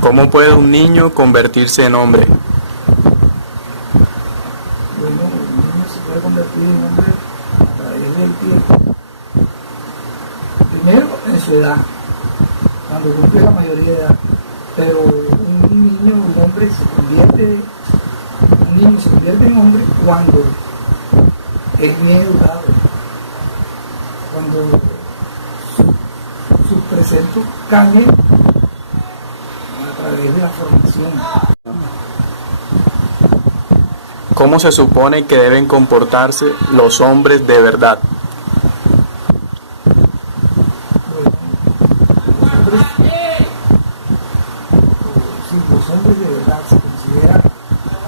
¿Cómo puede un niño convertirse en hombre? Bueno, el niño se puede convertir en hombre a través del tiempo. Primero, en su edad, cuando cumple la mayoría de edad. Pero un niño, un hombre un niño se convierte en hombre cuando es bien educado, cuando sus preceptos cambian a través de la formación. ¿Cómo se supone que deben comportarse los hombres de verdad? Bueno, los hombres de verdad se consideran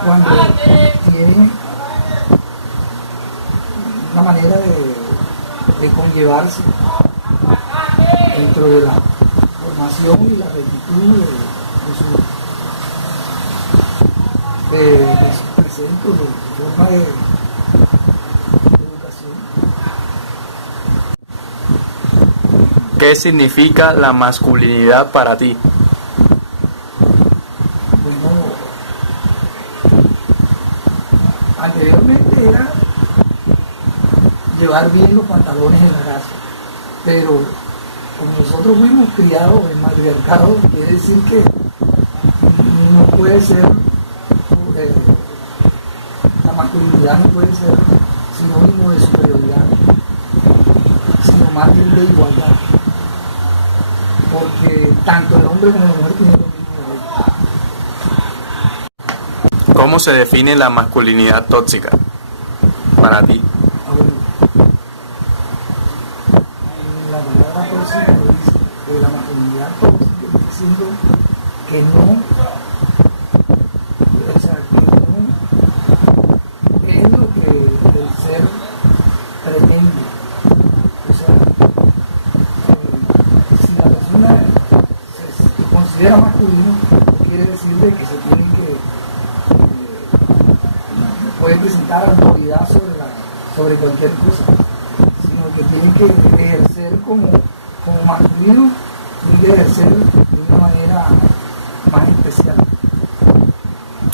cuando tienen una manera de conllevarse dentro de la formación y la rectitud de sus preceptos, de forma de educación. ¿Qué significa la masculinidad para ti? Bueno, anteriormente era llevar bien los pantalones en la casa, pero como nosotros fuimos criados en matriarcado, quiere decir que no puede ser, la masculinidad no puede ser sinónimo de superioridad, sino más bien de igualdad, porque tanto el hombre como la mujer tienen los mismos derechos. ¿Cómo se define la masculinidad tóxica para ti? La palabra tóxica dice que la masculinidad tóxica está diciendo que no, o sea, que no es lo que el ser pretende. O sea, si la persona se considera masculino, no quiere decir de que se tiene puede presentar autoridad sobre cualquier cosa, sino que tiene que ejercer como masculino, tiene que ejercer de una manera más especial.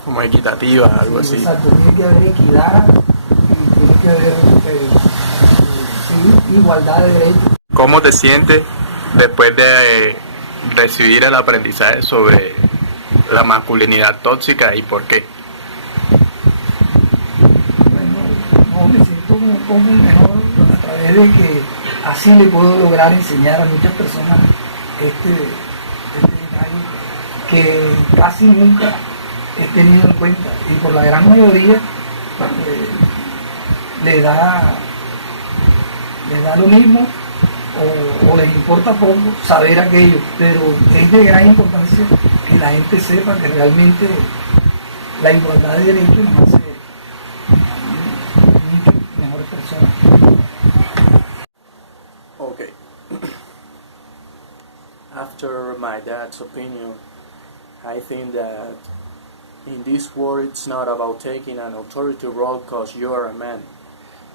Como equitativa, algo Sí, así. exacto, tiene que haber equidad y tiene que haber sí, igualdad de derechos. ¿Cómo te sientes después de recibir el aprendizaje sobre la masculinidad tóxica y por qué? Bueno, no, me siento como mejor a través de que así le puedo lograr enseñar a muchas personas este detalle que casi nunca he tenido en cuenta y por la gran mayoría le da lo mismo o les importa poco saber aquello, pero es de gran importancia que la gente sepa que realmente la igualdad de derechos nos hace mucho mejores personas. Okay. After my dad's opinion, I think that in this world it's not about taking an authority role because you are a man.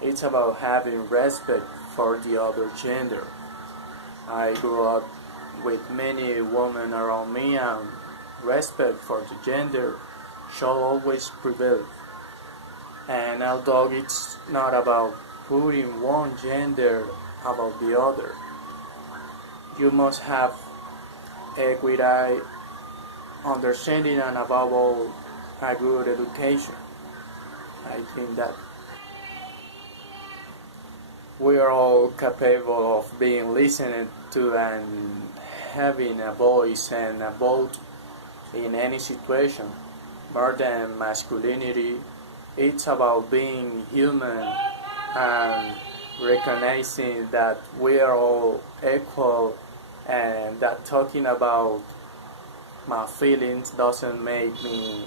It's about having respect for the other gender. I grew up with many women around me and respect for the gender shall always prevail. And although it's not about putting one gender above the other, you must have equity, understanding, and above all, a good education. I think that we are all capable of being listened to and having a voice and a vote in any situation. More than masculinity, it's about being human and recognizing that we are all equal and that talking about my feelings doesn't make me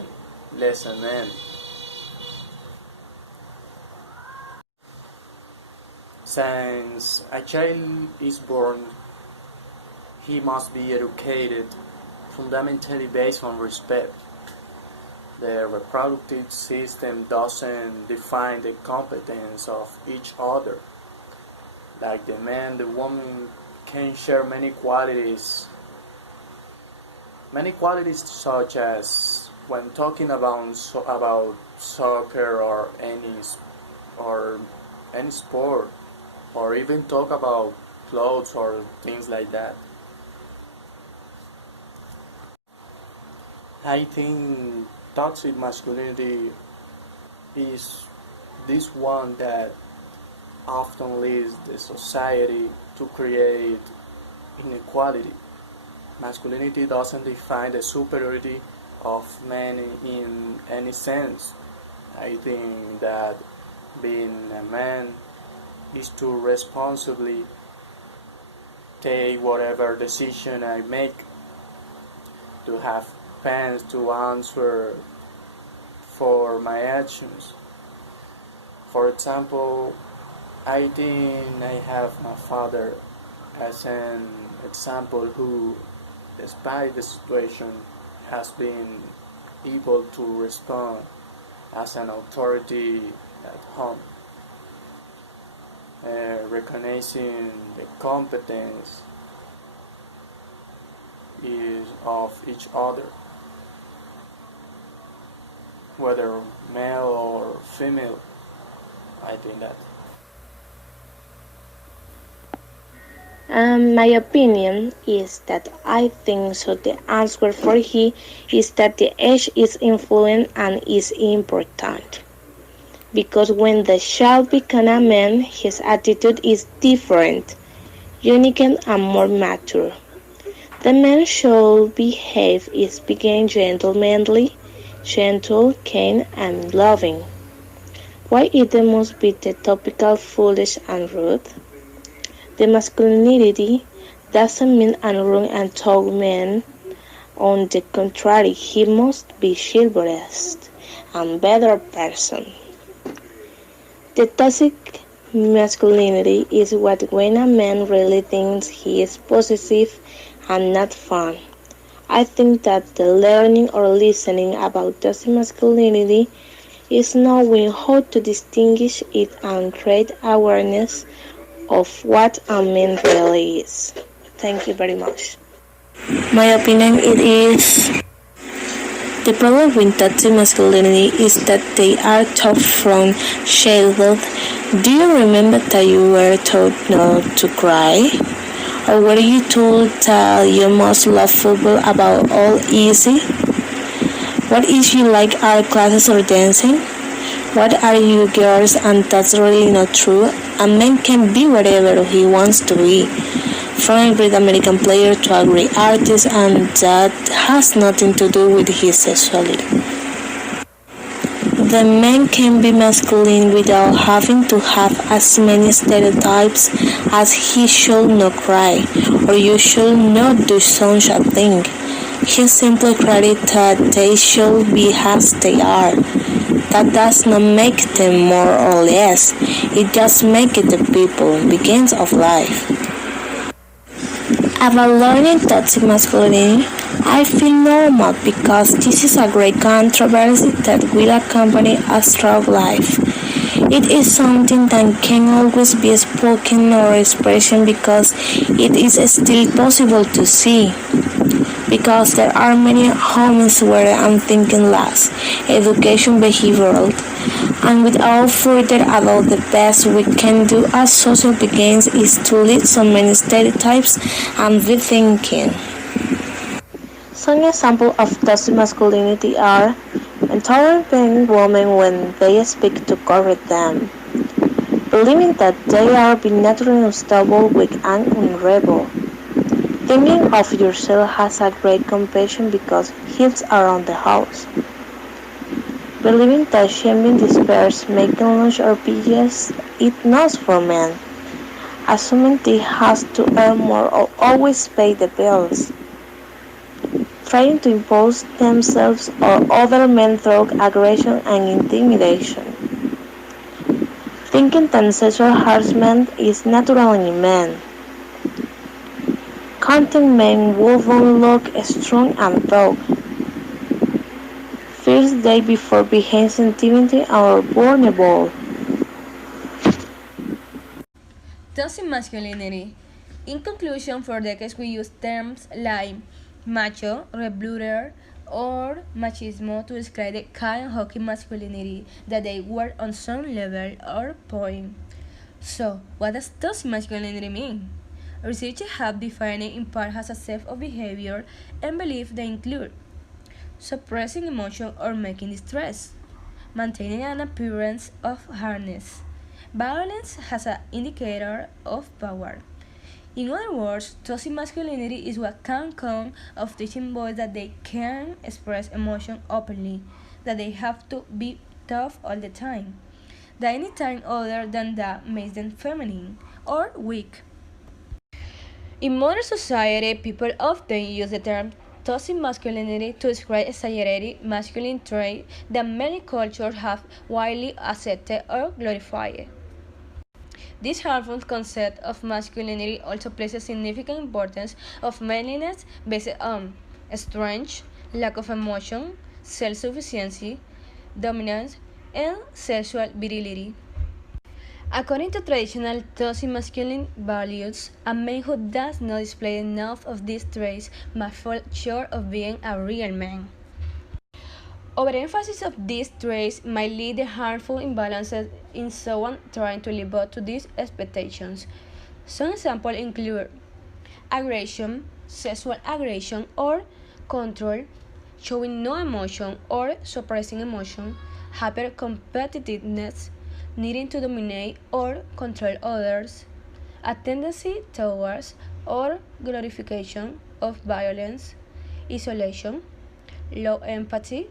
less a man. Since a child is born, he must be educated fundamentally based on respect. The reproductive system doesn't define the competence of each other. Like the man, the woman can share many qualities Many qualities such as when talking about soccer or any sport, or even talk about clothes or things like that. I think toxic masculinity is this one that often leads the society to create inequality. Masculinity doesn't define the superiority of men in any sense. I think that being a man is to responsibly take whatever decision I make, to have pants to answer for my actions. For example, I think I have my father as an example who, despite the situation, has been able to respond as an authority at home, recognizing the competence is of each other, whether male or female. I think that. My opinion is that I think so. The answer for he is that the age is influent and is important. Because when the child becomes a man, his attitude is different, unique and more mature. The man should behave is being gentlemanly, gentle, kind, and loving. Why it must be the topical, foolish, and rude? The masculinity doesn't mean a wrong and tall man. On the contrary, he must be chivalrous and better person. The toxic masculinity is what when a man really thinks he is possessive and not fun. I think that the learning or listening about toxic masculinity is knowing how to distinguish it and create awareness of what a man really is. Thank you very much. My opinion it is the problem with toxic masculinity is that they are taught from childhood. Do you remember that you were taught not to cry? Or were you told that you must love football about all easy? What if you like art classes or dancing? What are you girls? And that's really not true. A man can be whatever he wants to be. From a great American player to a great artist, and that has nothing to do with his sexuality. The man can be masculine without having to have as many stereotypes as he should not cry, or you should not do such a thing. He simply credit that they should be as they are. That does not make them more or less. It just makes it the people, begins of life. About learning toxic masculinity, I feel normal because this is a great controversy that will accompany a strong life. It is something that can always be spoken or expressed because it is still possible to see. Because there are many homes where I'm thinking less, education behavioral, and without further ado, the best we can do as social beings is to lead so many stereotypes and rethinking. Some examples of toxic masculinity are intolerant women when they speak to correct them, believing that they are being naturally unstable, weak, and unrebel. Thinking of yourself has a great compassion because he's around the house. Believing that shaming despairs, making lunch or pigeons, it not for men. Assuming they has to earn more or always pay the bills. Trying to impose themselves or other men through aggression and intimidation. Thinking that sexual harassment is natural in men. Counting men wouldn't look strong and tough. First day before being intimidated or vulnerable. Toxic masculinity. In conclusion, for decades we use terms like macho, rebluder, or machismo to describe the kind of hockey masculinity that they were on some level or point. So, what does toxic masculinity mean? Researchers have defined it in part as a set of behavior and beliefs that include suppressing emotion or making distress, maintaining an appearance of hardness, violence as an indicator of power. In other words, toxic masculinity is what can come of teaching boys that they can express emotion openly, that they have to be tough all the time, that any time other than that makes them feminine or weak. In modern society, people often use the term toxic masculinity to describe exaggerated masculine traits that many cultures have widely accepted or glorified. This harmful concept of masculinity also places significant importance of manliness based on strength, lack of emotion, self-sufficiency, dominance, and sexual virility. According to traditional toxic masculine values, a man who does not display enough of these traits must fall short of being a real man. Overemphasis of these traits might lead to harmful imbalances in someone trying to live up to these expectations. Some examples include aggression, sexual aggression, or control, showing no emotion or suppressing emotion, hyper-competitiveness, needing to dominate or control others, a tendency towards or glorification of violence, isolation, low empathy,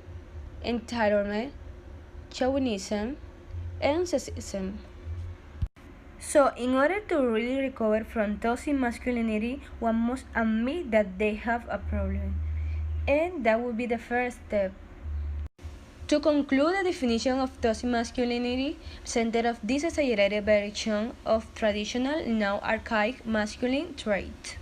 entitlement, chauvinism, and sexism. So, in order to really recover from toxic masculinity, one must admit that they have a problem. And that would be the first step. To conclude, the definition of toxic masculinity centered of this exaggerated version of traditional, now archaic masculine trait.